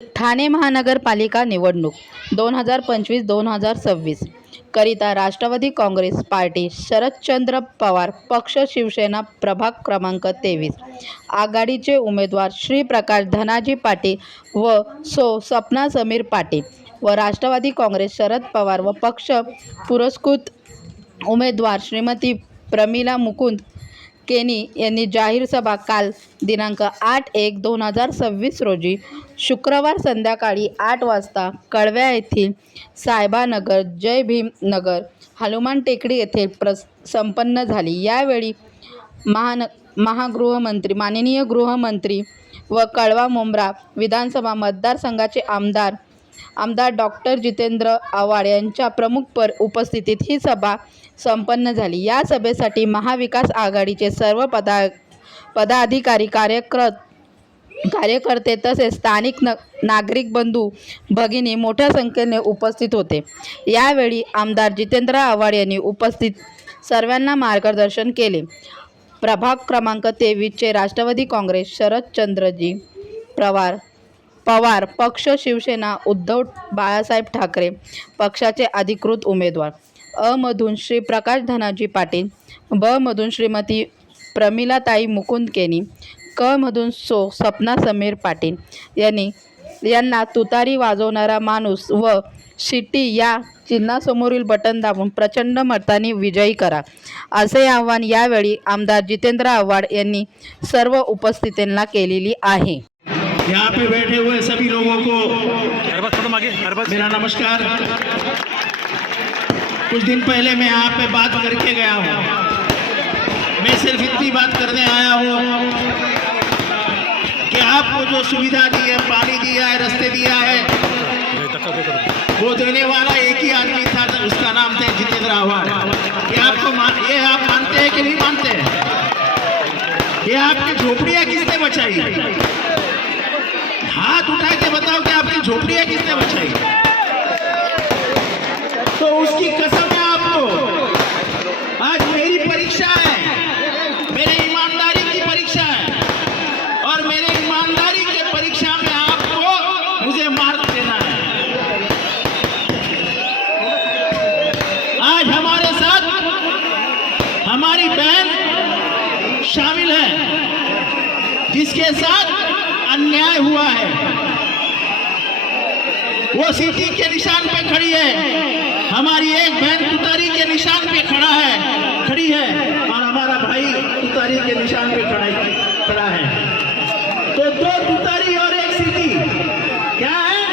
ठाणे महानगरपालिका निवडणूक 2025-2026 करिता राष्ट्रवादी काँग्रेस पार्टी, शरदचंद्र पवार पक्ष, शिवसेना प्रभाग क्रमांक 23 आघाडीचे उमेदवार श्री प्रकाश धनाजी पाटील व सपना समीर पाटील व राष्ट्रवादी काँग्रेस शरद पवार व पक्ष पुरस्कृत उमेदवार श्रीमती प्रमिला मुकुंद केनी यांनी जाहीर सभा काल दिनांक 8/1/2026 रोजी शुक्रवार संध्याकाळी 8 वाजता कळव्या येथील साहेबानगर, जय भीम नगर, हनुमान टेकडी येथे संपन्न झाली। यावेळी माननीय गृहमंत्री व कळवा मुंब्रा विधानसभा मतदारसंघाचे आमदार डॉक्टर जितेंद्र आव्हाड यांच्या प्रमुख उपस्थितीत ही सभा संपन्न झाली। या सभेसाठी महाविकास आघाडीचे सर्व पदाधिकारी, कार्यकर्ते तसेच स्थानिक नागरिक बंधू भगिनी मोठ्या संख्येने उपस्थित होते। यावेळी आमदार जितेंद्र आव्हाड यांनी उपस्थित सर्वांना मार्गदर्शन केले। प्रभाग क्रमांक 23 चे राष्ट्रवादी काँग्रेस शरदचंद्रजी पवार पक्ष, शिवसेना उद्धव बाळासाहेब ठाकरे पक्षाचे अधिकृत उमेदवार, अ मधून श्री प्रकाश धनाजी पाटील, ब मधून श्रीमती प्रमिलाताई मुकुंद केनी, क मधून सपना समीर पाटील यांना तुतारी वाजवणारा माणूस व शिट्टी या चिन्हासमोरील बटन दाबून प्रचंड मतांनी विजयी करा, असे आवाहन यावेळी आमदार जितेंद्र आव्हाड यांनी सर्व उपस्थितांना केलेली आहे। यहाँ पे बैठे हुए सभी लोगों को मेरा नमस्कार। कुछ दिन पहले मैं यहाँ पे बात करके गया हूँ। मैं सिर्फ इतनी बात करने आया हूँ कि आपको जो सुविधा दी है, पानी दिया है, रास्ते दिया है, वो देने वाला एक ही आदमी था, उसका नाम था जितेंद्र आव्हाड। ये आप मानते हैं कि नहीं मानते हैं? ये आपकी झोपड़ियाँ किसने बचाई? हाथ उठा के बताओ कि आपकी झोपड़ियाँ किसने बचाई? तो उसकी कसम है आपको। आज मेरी परीक्षा है, मेरे ईमानदारी की परीक्षा है, और मेरे ईमानदारी की परीक्षा में आपको मुझे मार्क देना है। आज हमारे साथ हमारी बहन शामिल है जिसके साथ अन्याय हुआ है। वो सीटी के निशान पे खड़ी है, हमारी एक बहन तुतारी के निशान पे खड़ी है, और हमारा भाई तुतारी के निशान पे खड़ा है। तो दो तुतारी और एक सीटी क्या है?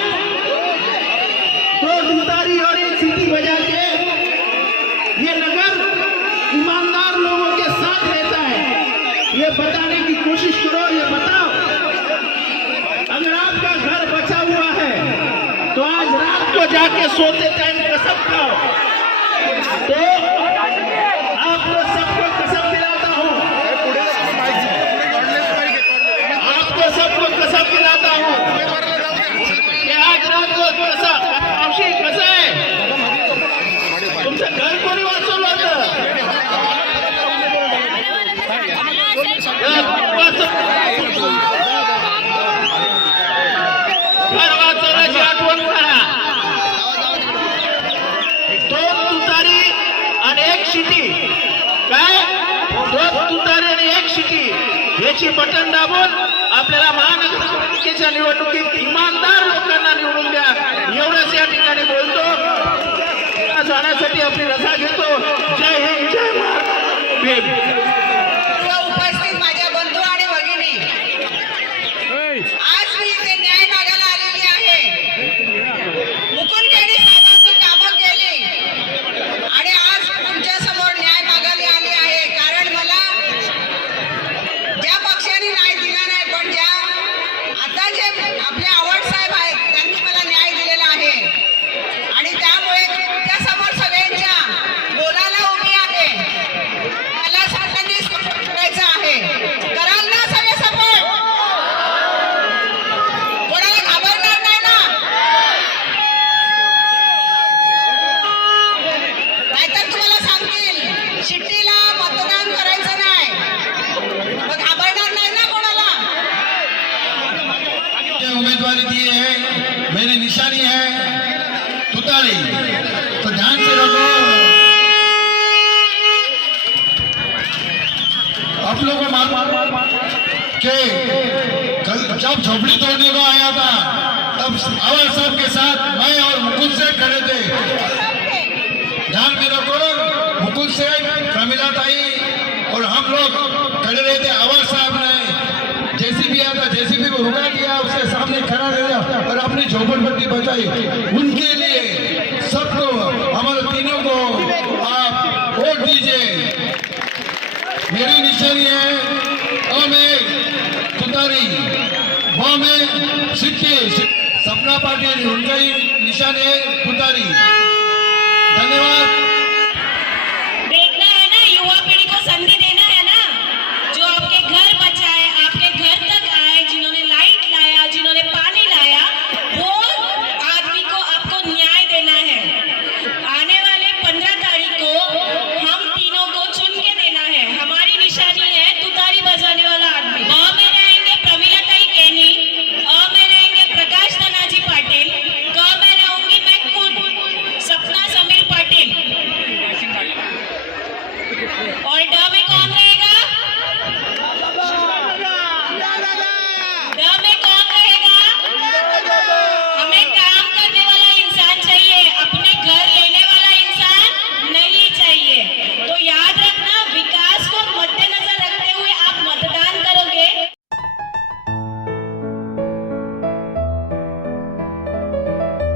दो तुतारी और एक सीटी बजा के ये नगर ईमानदार लोगों के साथ रहता है, ये बताने की कोशिश करो। ये बताओ, अगर आपका घर बचा हुआ है तो आज रात को जाके सोते टाइम कसम खाओ। तो आपको सबको कसम दिलाता हूँ, आपको सबको कसम दिलाता हूँ कि आज रात को औषधी कसं आहे, तुमचं घर कोणी वाचवलं घर वाचवण्याची आठवण करा। दोन तुतारी आणि एक शिटी, काय? दोन तुतारी आणि एक शिटी याची बटन दाबून आपल्याला महानगरपालिकेच्या निवडणुकीत इमानदार लोकांना निवडून द्या, एवढंच या ठिकाणी बोलतो। जाण्यासाठी आपली रजा घेतो। जय हिंद, जय महाराष्ट्र। उपस्थित माझ्या बंधू आणि भगिनी, आज मी इथे न्याय मागायला आलेली आहे। मुकुंद केनी साहेबांनी कामं केली आणि आज तुमच्या समोर न्याय मागायला आली आहे। कारण मला ज्या पक्षाने न्याय दिला नाही, पण ज्या आता जे आपले आव्हाड साहेब आहेत त्यांनी मला न्याय दिलेला आहे, आणि त्यामुळे तुमच्या समोर सगळ्यांच्या बोलायला उभी आहे। मला सांगा, मेरी निशानी है तुतारी, तो ध्यान से रखो। आप लोगों को मालूम कि जब झोपड़ी तोड़ने को आया था तब अवर साहब के साथ मैं और मुकुल से खड़े थे। ध्यान में रखो, मुकुल से प्रमिला ताई और हम लोग खड़े रहे थे। अवर साहब ने जेसीबी आता, जेसीबी को रुका दिया, उसके सामने खड़ा रह गया और अपनी झोपड़पट्टी बचाई। उनके लिए सबको, हमारे तीनों को आप वोट दीजिए। मेरी निशानी है ओ में तुतारी, वो में सिक्के। सपना पाटिल, उनका ही निशान है तुतारी। धन्यवाद।